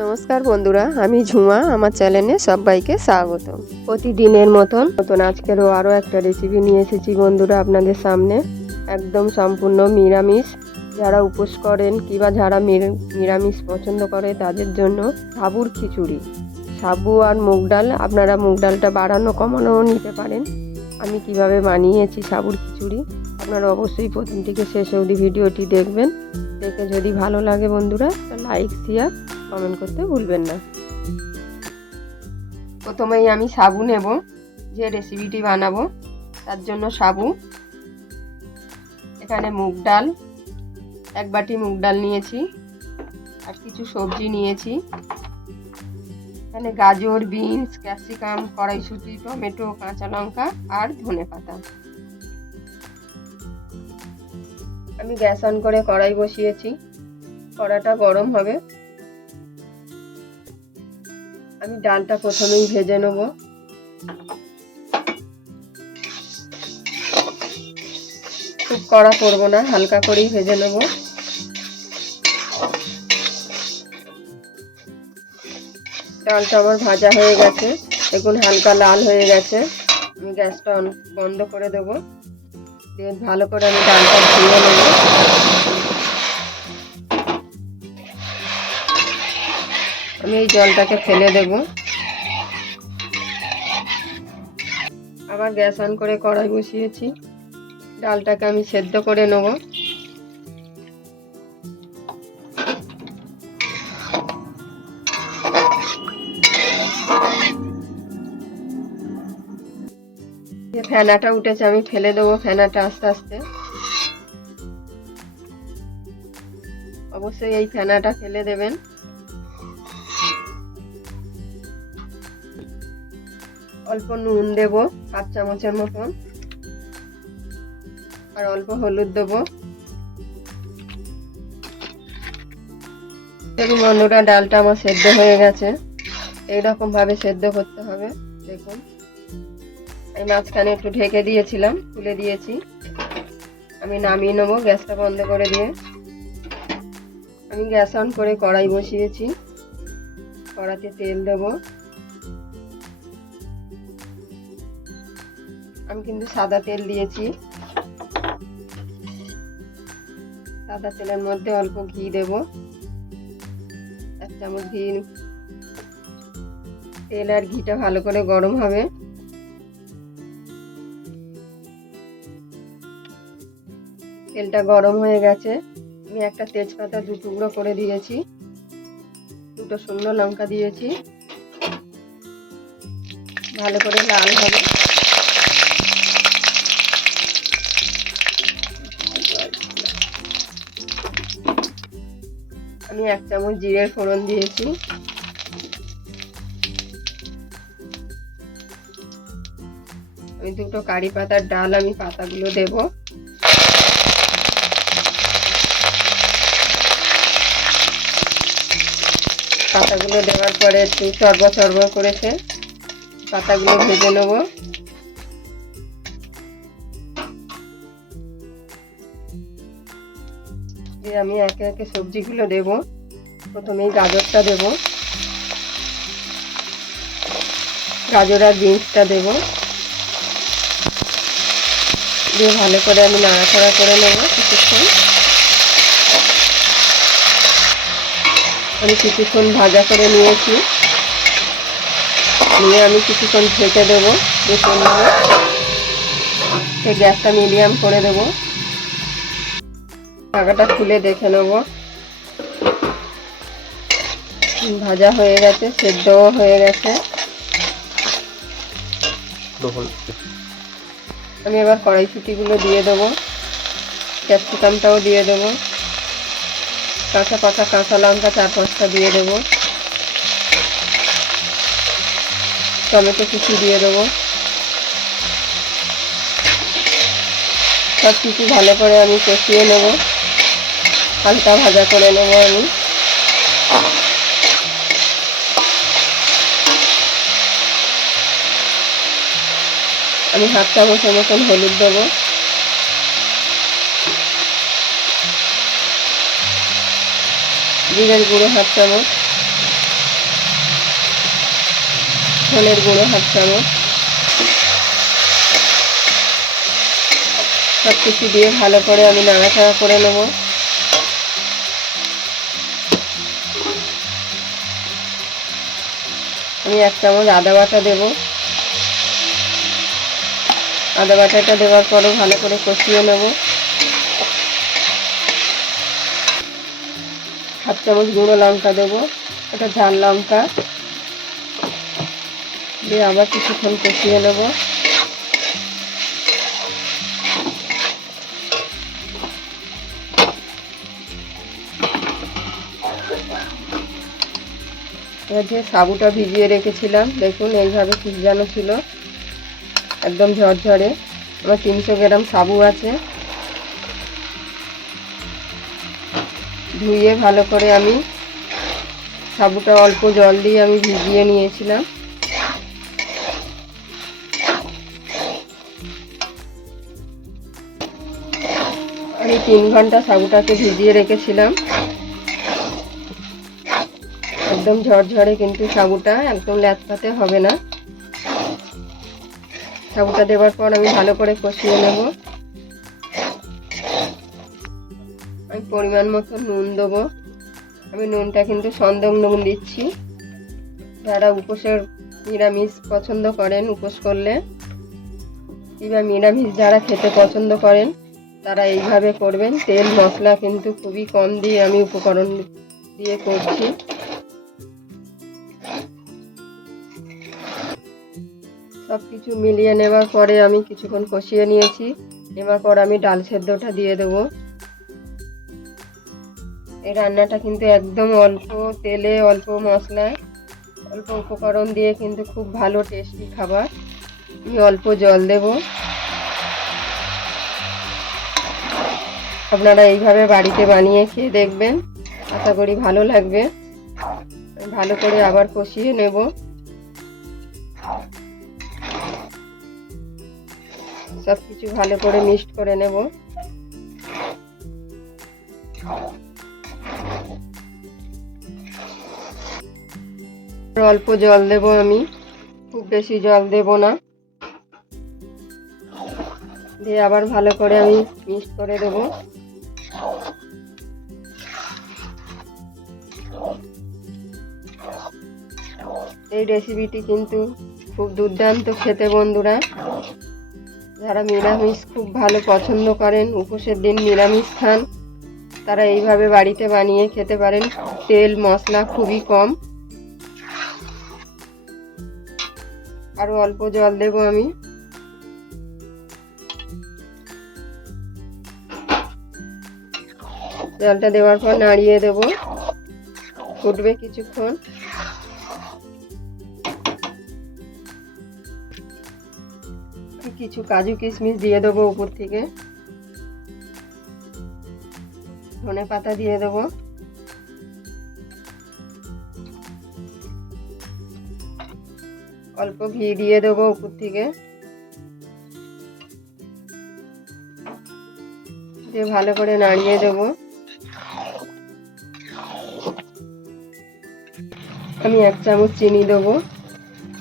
নমস্কার বন্ধুরা, আমি ঝুমা। আমার চ্যানেলে সবাইকে স্বাগত। প্রতিদিনের মতন আজকেরও আরও একটা রেসিপি নিয়ে এসেছি বন্ধুরা আপনাদের সামনে। একদম সম্পূর্ণ নিরামিষ। যারা উপোস করেন কিংবা যারা নিরামিষ পছন্দ করে তাদের জন্য সাবুর খিচুড়ি। সাবু আর মুগ ডাল, আপনারা মুগ ডালটা বাড়ানো কমানো নিতে পারেন। আমি কিভাবে বানিয়েছি সাবুর খিচুড়ি, আপনারা অবশ্যই প্রথম থেকে শেষ অবধি ভিডিওটি দেখবেন। দেখে যদি ভালো লাগে বন্ধুরা, লাইক শেয়ার কমেন্ট করতে ভুলবেন না। প্রথমেই আমি সাবু নেব, যে রেসিপিটি বানাবো তার জন্য সাবু। এখানে মুগ ডাল, এক বাটি মুগ ডাল নিয়েছি, আর কিছু সবজি নিয়েছি। এখানে গাজর, বিনস, ক্যাপসিকাম, কড়াইশুঁটি, টমেটো, কাঁচা লঙ্কা আর ধনেপাতা। আমি গ্যাস অন করে কড়াই বসিয়েছি, কড়াটা গরম হবে। আমি ডালটা প্রথমেই ভেজে নেব। খুব কড়া করব না, হালকা করেই ভেজে নেব। ডালটা আমার ভাজা হয়ে গেছে, দেখুন হালকা লাল হয়ে গেছে। আমি গ্যাসটা বন্ধ করে দেব, দিয়ে ভালো করে আমি ডালটা ধুয়ে নেব। আমি এই জলটাকে ফেলে দেব। আবার গ্যাস অন করে কড়াই বসিয়েছি, ডালটাকে আমি সেদ্ধ করে নেব। ফেনাটা উঠেছে, আমি ফেলে দেবো ফেনাটা আস্তে আস্তে। অবশ্যই এই ফেনাটা ফেলে দেবেন। অল্প নুন দেব, 1 চামচের মতন, আর অল্প হলুদ দেবো। দেখুন বন্ধুরা, ডালটা আমার সেদ্ধ হয়ে গেছে। এইরকম ভাবে সেদ্ধ করতে হবে। দেখুন আমি মাঝখানে একটু ঢেকে দিয়েছিলাম, তুলে দিয়েছি। আমি নামিয়ে নেবো গ্যাসটা বন্ধ করে দিয়ে। আমি গ্যাস অন করে কড়াই বসিয়েছি, কড়াতে তেল দেব। আমি কিন্তু সাদা তেল দিয়েছি। সাদা তেলের মধ্যে অল্প ঘি দেব, 1 চামচ ঘি। তেল আর ঘিটা ভালো করে গরম হবে। তেলটা গরম হয়ে গেছে। আমি একটা তেজপাতা 2 টুকরো করে দিয়েছি, 2টো শুকনো লঙ্কা দিয়েছি। ভালো করে লাল হবে। আমি 1 চামচ জিরের ফোড়ন দিয়েছি। আমি 2টো কারি পাতার ডাল, আমি পাতাগুলো দেব। পাতাগুলো দেওয়ার পরে একটু চড়বড় করেছে, পাতাগুলো ভেজে নেব। দিয়ে আমি একে একে সবজিগুলো দেব। প্রথমেই গাজরটা দেব, গাজর আর বিনসটা দেব। দিয়ে ভালো করে আমি নাড়াচাড়া করে নেব কিছুক্ষণ। আমি কিছুক্ষণ ভাজা করে নিয়েছি, নিয়ে আমি কিছুক্ষণ ঢেকে দেবো। বেশি গ্যাসটা মিডিয়াম করে দেব। ঢাকাটা খুলে দেখে নেব, ভাজা হয়ে গেছে, সেদ্ধও হয়ে গেছে। আমি এবার কড়াইশুঁটিগুলো দিয়ে দেবো, ক্যাপসিকামটাও দিয়ে দেবো, পাকা কাঁচা লঙ্কা 4-5টা দিয়ে দেবো, টমেটো কুচি দিয়ে দেবো। সব কিছু ভালো করে আমি কষিয়ে নেব, হালকা ভাজা করে নেব। আমি 1/2 চামচের মতন হলুদ দেবো, জিরের গুঁড়ো 1/2 চামচ, ধনের গুঁড়ো 1/2 চামচ। সব কিছু দিয়ে ভালো করে আমি নাড়াচাড়া করে নেব। আমি 1 চামচ আদা বাটা দেব। আদা বাটাটা দেওয়ার পরে ভালো করে কষিয়ে নেব। 1/2 চামচ গুঁড়ো লঙ্কা দেব, এটা ঝাল লঙ্কা দিয়ে আবার কিছুক্ষণ কষিয়ে নেব। এবার যে সাবুটা ভিজিয়ে রেখেছিলাম, দেখুন এইভাবে ভিজানো ছিল, একদম ঝরঝরে। আমার 300 গ্রাম সাবু আছে। ধুয়ে ভালো করে আমি সাবুটা অল্প জল দিয়ে আমি ভিজিয়ে নিয়েছিলাম। আমি 3 ঘন্টা সাবুটাকে ভিজিয়ে রেখেছিলাম। একদম ঝরঝরে, কিন্তু সাবুটা একদম ল্যাথপাতে হবে না। সাবুটা দেওয়ার পর আমি ভালো করে কষিয়ে নেব। আমি পরিমাণ মতো নুন দেবো। আমি নুনটা কিন্তু সন্দক নুন দিচ্ছি। যারা উপোসের নিরামিষ পছন্দ করেন, উপোস করলে কিংবা নিরামিষ যারা খেতে পছন্দ করেন, তারা এইভাবে করবেন। তেল মশলা কিন্তু খুবই কম দিয়ে আমি উপকরণ দিয়ে করছি। সব কিছু মিলিয়ে নেওয়ার পরে আমি কিছুক্ষণ কষিয়ে নিয়েছি। নেওয়ার পর আমি ডাল সেদ্ধটা দিয়ে দেবো। এই রান্নাটা কিন্তু একদম অল্প তেলে, অল্প মশলায়, অল্প উপকরণ দিয়ে কিন্তু খুব ভালো টেস্টি খাবার। আমি অল্প জল দেব। আপনারা এইভাবে বাড়িতে বানিয়ে খেয়ে দেখবেন, আশা করি ভালো লাগবে। ভালো করে আবার কষিয়ে নেব। সব কিছু ভালো করে মিক্সড করে নেব। অল্প জল দেব আমি, খুব বেশি জল দেব না। দিয়ে আবার ভালো করে আমি মিক্স করে দেব। এই রেসিপিটি কিন্তু খুব দুর্দান্ত খেতে বন্ধুরা। যারা নিরামিষ খুব ভালো পছন্দ করেন, উপোসের দিন নিরামিষ খান, তারা এইভাবে বাড়িতে বানিয়ে খেতে পারেন। তেল মশলা খুবই কম। আরো অল্প জল দেব আমি। জলটা দেওয়ার পর নাড়িয়ে দেব। ফুটবে কিছুক্ষণ। কিছু কাজু কিশমিশ দিয়ে দেবো উপর থেকে। ধনে পাতা দিয়ে দেবো। অল্প ঘি দিয়ে দেবো উপর থেকে। দিয়ে ভালো করে নাড়িয়ে দেবো। আমি 1 চামচ চিনি দেবো।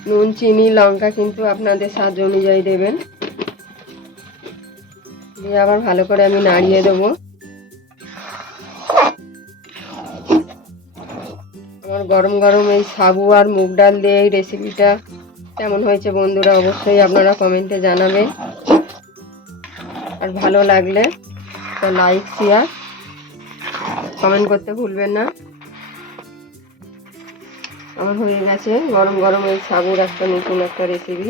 নুন চিনি লঙ্কা কিন্তু আপনাদের স্বাদ অনুযায়ী দেবেন। দিয়ে আবার ভালো করে আমি নাড়িয়ে দেবো। আমার গরম গরম এই সাবু আর মুগ ডাল দিয়ে এই রেসিপিটা কেমন হয়েছে বন্ধুরা, অবশ্যই আপনারা কমেন্টে জানাবেন। আর ভালো লাগলে লাইক শেয়ার কমেন্ট করতে ভুলবেন না। আমার হয়ে গেছে গরম গরম এই সাবুর একটা নতুন একটা রেসিপি।